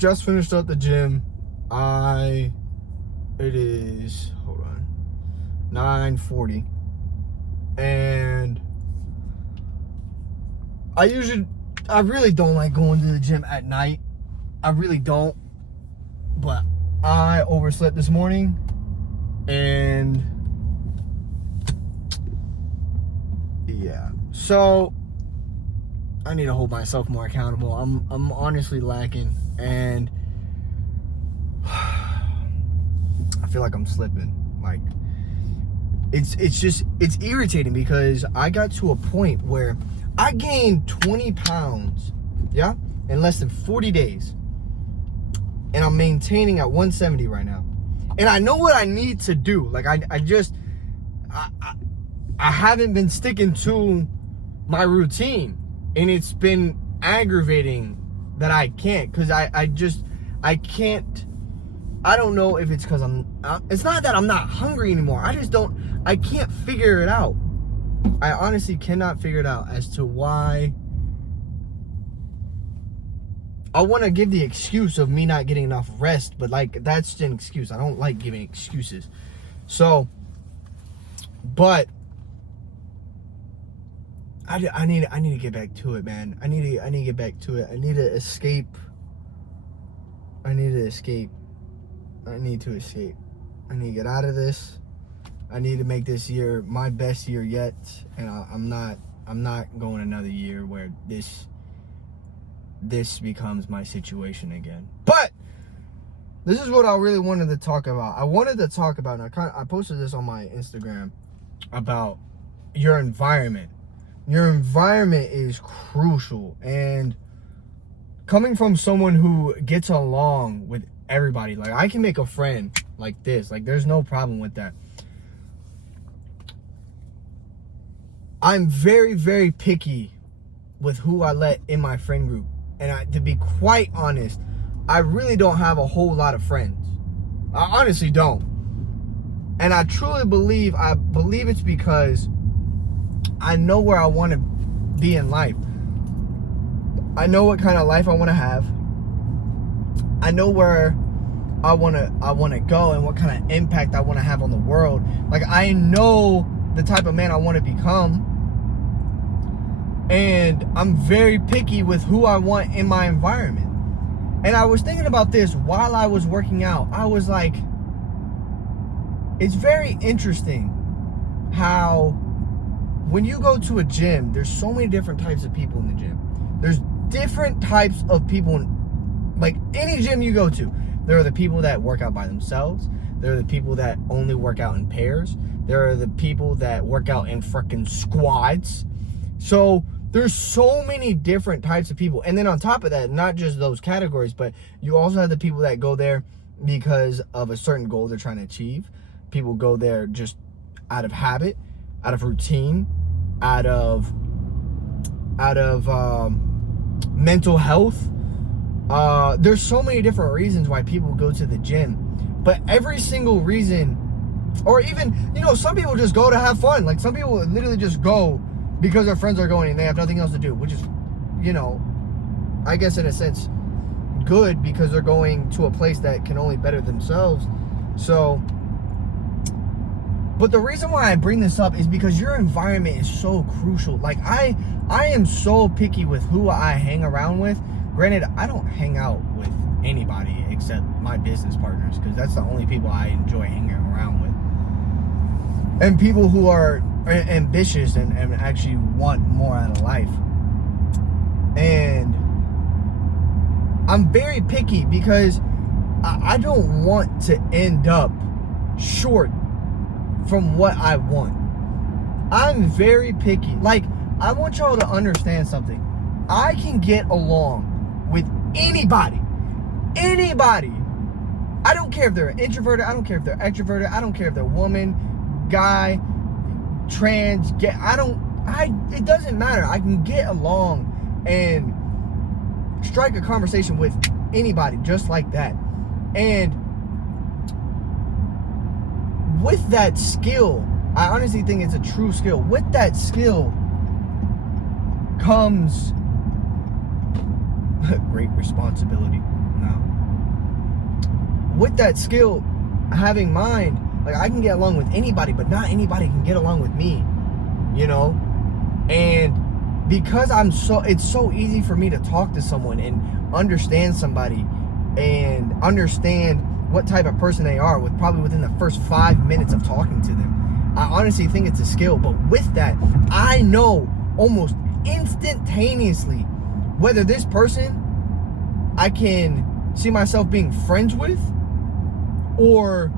just finished up the gym. It is, hold on, 9:40. And I really don't like going to the gym at night. I really don't. But I overslept this morning. And yeah. So I need to hold myself more accountable. I'm honestly lacking, and I feel like I'm slipping. Like it's irritating because I got to a point where I gained 20 pounds, yeah, in less than 40 days. And I'm maintaining at 170 right now. And I know what I need to do. Like I haven't been sticking to my routine. And it's been aggravating that I can't, because I can't. I don't know if it's because it's not that I'm not hungry anymore. I can't figure it out. I honestly cannot figure it out as to why. I want to give the excuse of me not getting enough rest, but like, that's an excuse. I don't like giving excuses. So, but I need to get back to it, man. I need to get back to it. I need to escape. I need to get out of this. I need to make this year my best year yet, and I'm not going another year where this becomes my situation again. But this is what I really wanted to talk about. I wanted to talk about, and I posted this on my Instagram, about your environment. Your environment is crucial, and coming from someone who gets along with everybody, like I can make a friend like this, like there's no problem with that. I'm very, very picky with who I let in my friend group. And to be quite honest, I really don't have a whole lot of friends. I honestly don't. And I truly believe it's because I know where I want to be in life. I know what kind of life I want to have. I know where I want to go and what kind of impact I want to have on the world. Like, I know the type of man I want to become. And I'm very picky with who I want in my environment. And I was thinking about this while I was working out. I was like, it's very interesting how when you go to a gym, there's so many different types of people in the gym. There's different types of people. Like any gym you go to, there are the people that work out by themselves. There are the people that only work out in pairs. There are the people that work out in freaking squads. So there's so many different types of people. And then on top of that, not just those categories, but you also have the people that go there because of a certain goal they're trying to achieve. People go there just out of habit, out of routine, out of mental health. There's so many different reasons why people go to the gym. But every single reason, or even, some people just go to have fun. Like some people literally just go because their friends are going and they have nothing else to do, which is, I guess in a sense good, because they're going to a place that can only better themselves. So, but the reason why I bring this up is because your environment is so crucial. Like I am so picky with who I hang around with. Granted, I don't hang out with anybody except my business partners, because that's the only people I enjoy hanging around with. And people who are ambitious and actually want more out of life. And I'm very picky because I don't want to end up short from what I want. I'm very picky. Like, I want y'all to understand something. I can get along with anybody. I don't care if they're introverted. I don't care if they're extroverted. I don't care if they're woman, guy, trans, gay. It doesn't matter. I can get along and strike a conversation with anybody just like that. And with that skill, I honestly think it's a true skill. With that skill comes great responsibility. No. with that skill, having mind, like I can get along with anybody, but not anybody can get along with me, you know? And because it's so easy for me to talk to someone and understand somebody and understand what type of person they are within the first 5 minutes of talking to them. I honestly think it's a skill, but with that, I know almost instantaneously whether this person I can see myself being friends with or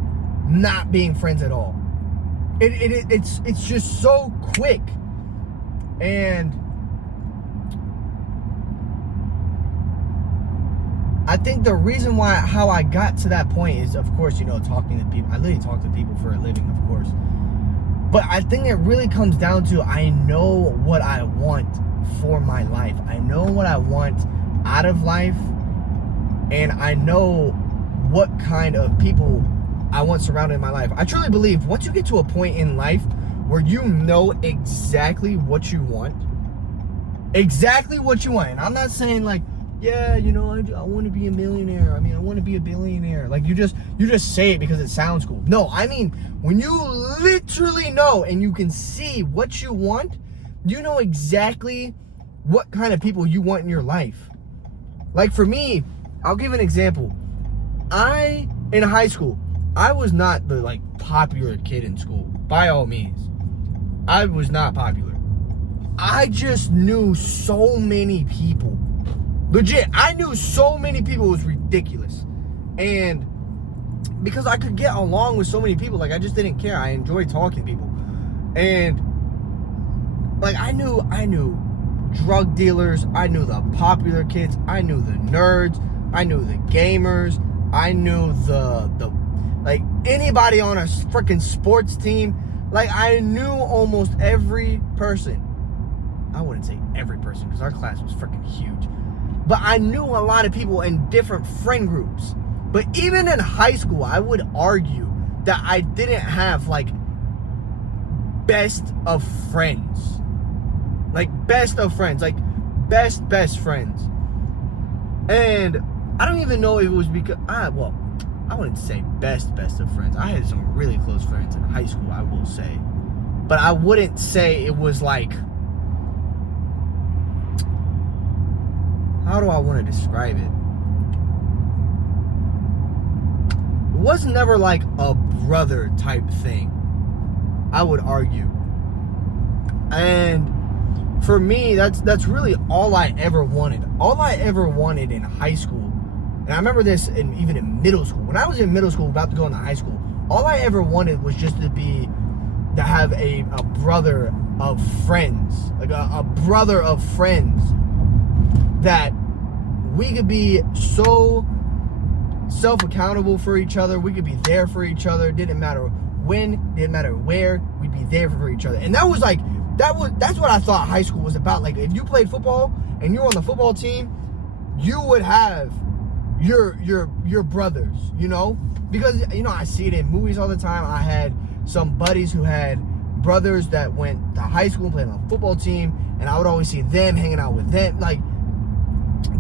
not being friends at all. It's just so quick. And I think the reason how I got to that point is, of course, talking to people. I literally talk to people for a living, of course. But I think it really comes down to I know what I want for my life. I know what I want out of life. And I know what kind of people I want surrounded in my life. I truly believe once you get to a point in life where you know exactly what you want. And I'm not saying like, yeah, I want to be a millionaire. I mean, I want to be a billionaire. Like you just say it because it sounds cool. No, I mean, when you literally know and you can see what you want, you know exactly what kind of people you want in your life. Like for me, I'll give an example. In high school, I was not the like popular kid in school. By all means, I was not popular. I just knew so many people. Legit, I knew so many people, it was ridiculous. And because I could get along with so many people, like I just didn't care. I enjoyed talking to people. And like I knew drug dealers, I knew the popular kids, I knew the nerds, I knew the gamers, I knew the like anybody on a freaking sports team. Like I knew almost every person. I wouldn't say every person because our class was freaking huge. But I knew a lot of people in different friend groups. But even in high school, I would argue that I didn't have like best of friends. Like best of friends. Like best friends. And I don't even know if it was because I wouldn't say best of friends. I had some really close friends in high school, I will say. But I wouldn't say it was like, how do I want to describe it? It was never like a brother type thing, I would argue. And for me, that's really all I ever wanted. All I ever wanted in high school, and I remember this even in middle school. When I was in middle school, about to go into high school, all I ever wanted was just to have a brother of friends. Like a brother of friends that we could be so self-accountable for each other. We could be there for each other. Didn't matter when, didn't matter where, we'd be there for each other. And that's what I thought high school was about. Like if you played football and you were on the football team, you would have your brothers, because I see it in movies all the time. I had some buddies who had brothers that went to high school and played on a football team, and I would always see them hanging out with them. Like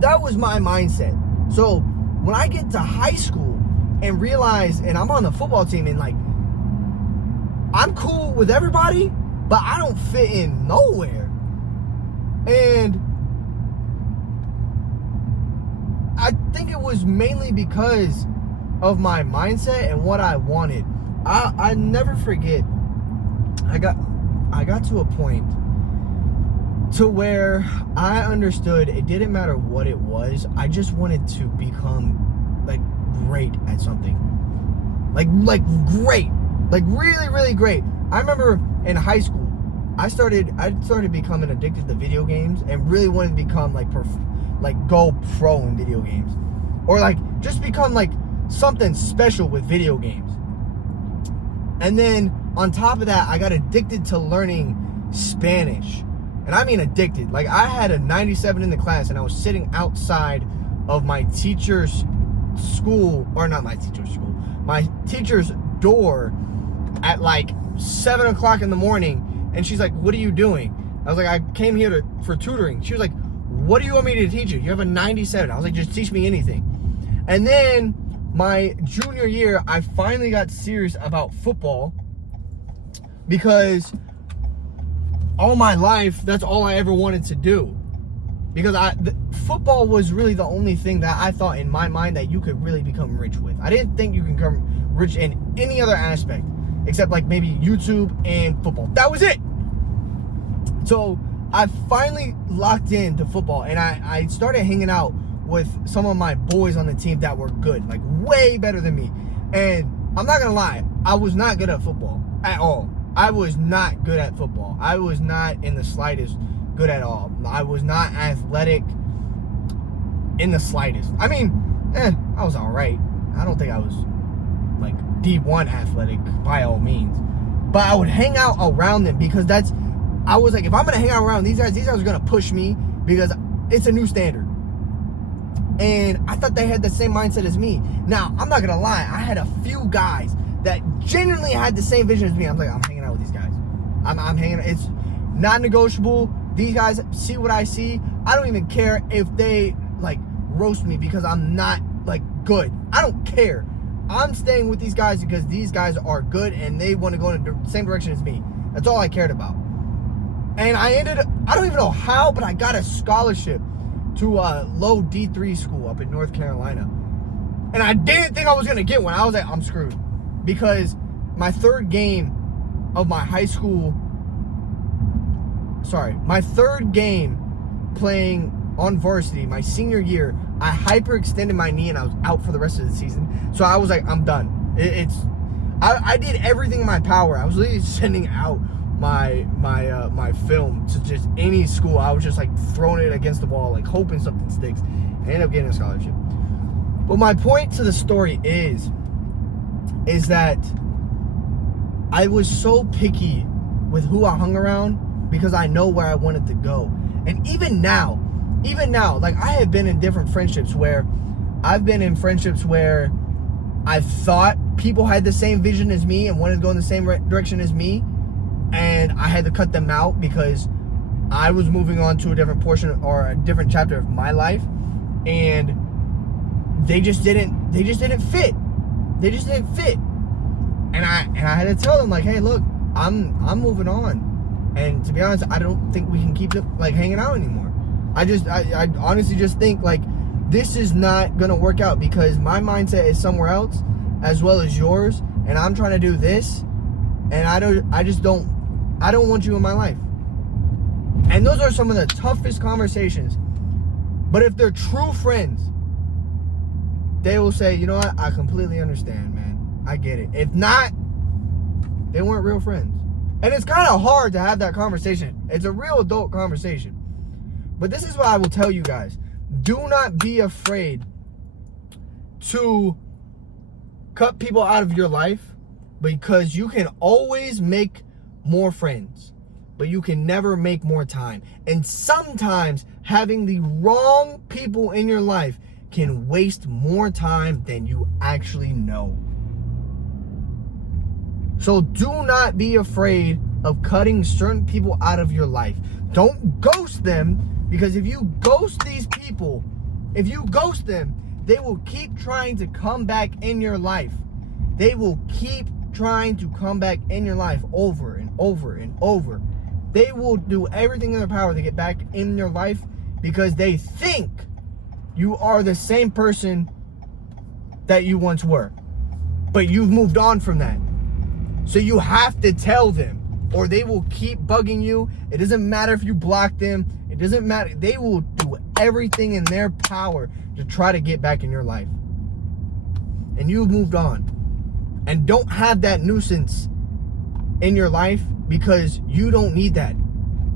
that was my mindset. So when I get to high school and realize, and I'm on the football team, and like I'm cool with everybody, but I don't fit in nowhere. And I think it was mainly because of my mindset and what I wanted. I never forget, I got to a point to where I understood it didn't matter what it was. I just wanted to become like great at something. Like great. Like really, really great. I remember in high school, I started becoming addicted to video games and really wanted to become like go pro in video games, or like just become like something special with video games. And then on top of that, I got addicted to learning Spanish. And I mean addicted. Like I had a 97 in the class, and I was sitting outside of my teacher's school, or not my teacher's school, my teacher's door at like 7 o'clock in the morning. And she's like, "What are you doing?" I was like, "I came here for tutoring." She was like, "What do you want me to teach you? You have a 97. I was like, "Just teach me anything." And then my junior year, I finally got serious about football because all my life, that's all I ever wanted to do. Because football was really the only thing that I thought in my mind that you could really become rich with. I didn't think you can become rich in any other aspect except like maybe YouTube and football. That was it. So I finally locked into football, and I started hanging out with some of my boys on the team that were good, like way better than me. And I'm not gonna lie, I was not good at football at all. I was not good at football. I was not in the slightest good at all. I was not athletic in the slightest. I mean, I was all right. I don't think I was like D1 athletic by all means, but I would hang out around them because I was like, if I'm gonna hang out around these guys are gonna push me because it's a new standard. And I thought they had the same mindset as me. Now, I'm not gonna lie, I had a few guys that genuinely had the same vision as me. I'm like, I'm hanging out with these guys. I'm hanging out. It's not negotiable. These guys see what I see. I don't even care if they like roast me because I'm not like good. I don't care. I'm staying with these guys because these guys are good and they want to go in the same direction as me. That's all I cared about. And I don't even know how, but I got a scholarship to a low D3 school up in North Carolina. And I didn't think I was going to get one. I was like, I'm screwed. Because my third game playing on varsity, my senior year, I hyperextended my knee and I was out for the rest of the season. So I was like, I'm done. I did everything in my power. I was literally sending out my film to just any school. I was just like throwing it against the wall, like hoping something sticks. I ended up getting a scholarship. But my point to the story is that I was so picky with who I hung around because I know where I wanted to go. And even now, like I have been in different friendships where I've been in friendships where I thought people had the same vision as me and wanted to go in the same direction as me, and I had to cut them out because I was moving on to a different portion or a different chapter of my life, and they just didn't fit. They just didn't fit. And I had to tell them like, hey, look, I'm moving on. And to be honest, I don't think we can keep it like hanging out anymore. I honestly just think like this is not gonna work out because my mindset is somewhere else as well as yours, and I'm trying to do this, and I don't want you in my life. And those are some of the toughest conversations. But if they're true friends, they will say, you know what, I completely understand, man. I get it. If not, they weren't real friends. And it's kind of hard to have that conversation. It's a real adult conversation. But this is what I will tell you guys. Do not be afraid to cut people out of your life because you can always make more friends, but you can never make more time. And sometimes having the wrong people in your life can waste more time than you actually know. So do not be afraid of cutting certain people out of your life. Don't ghost them, because if you ghost these people, if you ghost them, they will keep trying to come back in your life. They will keep trying to come back in your life over and over and over. They will do everything in their power to get back in your life because they think you are the same person that you once were. But you've moved on from that. So you have to tell them, or they will keep bugging you. It doesn't matter if you block them. It doesn't matter. They will do everything in their power to try to get back in your life. And you've moved on. And don't have that nuisance in your life because you don't need that.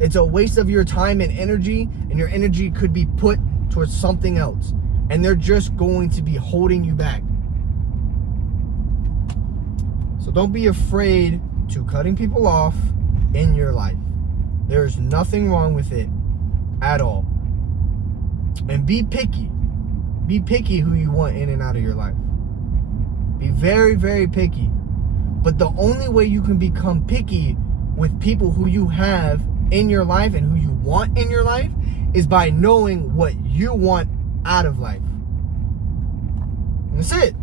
It's a waste of your time and energy, and your energy could be put towards something else. And they're just going to be holding you back. So don't be afraid to cutting people off in your life. There's nothing wrong with it at all. And be picky. Be picky who you want in and out of your life. Be very, very picky. But the only way you can become picky with people who you have in your life and who you want in your life is by knowing what you want out of life. And that's it.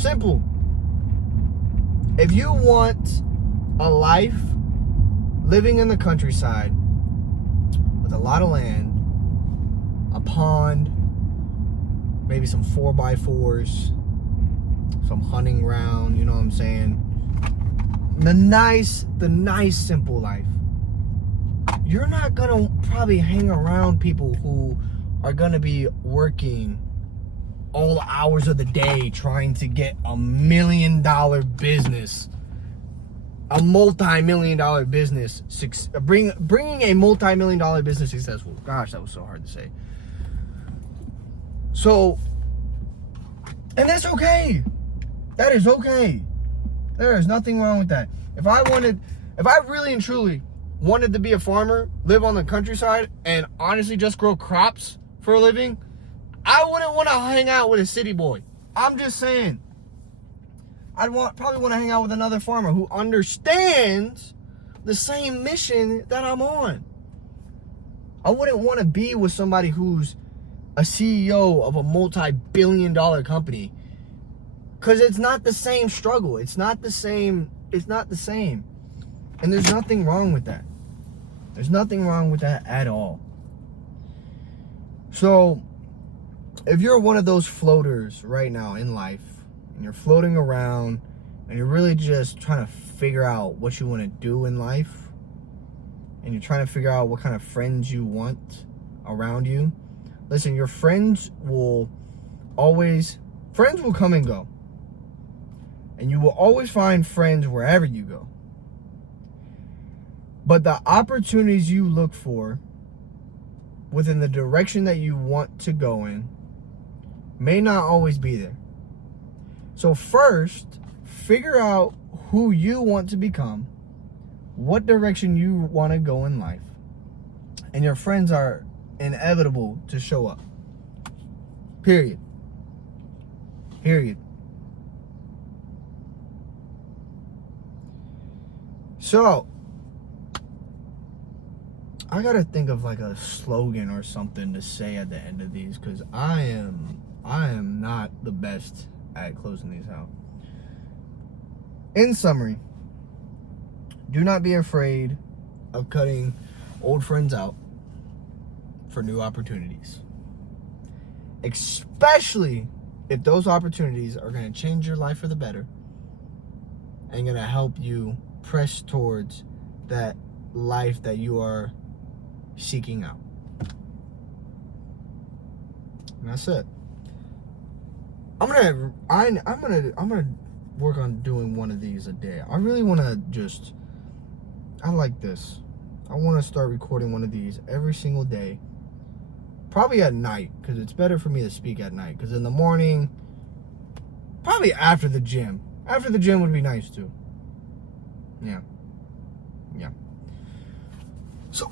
Simple. If you want a life living in the countryside with a lot of land, a pond, maybe some 4x4s, some hunting ground, you know what I'm saying? The nice simple life. You're not gonna probably hang around people who are gonna be working all the hours of the day trying to get a $1 million business, a multi-million-dollar business, bringing a multi-million-dollar business successful. Gosh, that was so hard to say. So, and that's okay. That is okay. There is nothing wrong with that. If I really and truly wanted to be a farmer, live on the countryside, and honestly just grow crops for a living, I wouldn't want to hang out with a city boy. I'm just saying. I'd probably want to hang out with another farmer who understands the same mission that I'm on. I wouldn't want to be with somebody who's a CEO of a multi-billion-dollar company, because it's not the same struggle. It's not the same. And there's nothing wrong with that. There's nothing wrong with that at all. So, if you're one of those floaters right now in life, and you're floating around, and you're really just trying to figure out what you want to do in life, and you're trying to figure out what kind of friends you want around you, listen, your friends will come and go. And you will always find friends wherever you go. But the opportunities you look for within the direction that you want to go in may not always be there. So first, figure out who you want to become, what direction you want to go in life, and your friends are inevitable to show up. Period. So, I gotta think of like a slogan or something to say at the end of these, because I am not the best at closing these out. In summary, do not be afraid of cutting old friends out for new opportunities. Especially if those opportunities are going to change your life for the better and going to help you press towards that life that you are seeking out. And that's it. I'm gonna work on doing one of these a day. I really want to I like this. I want to start recording one of these every single day. Probably at night, because it's better for me to speak at night. Because in the morning, probably after the gym. After the gym would be nice too. Yeah. So,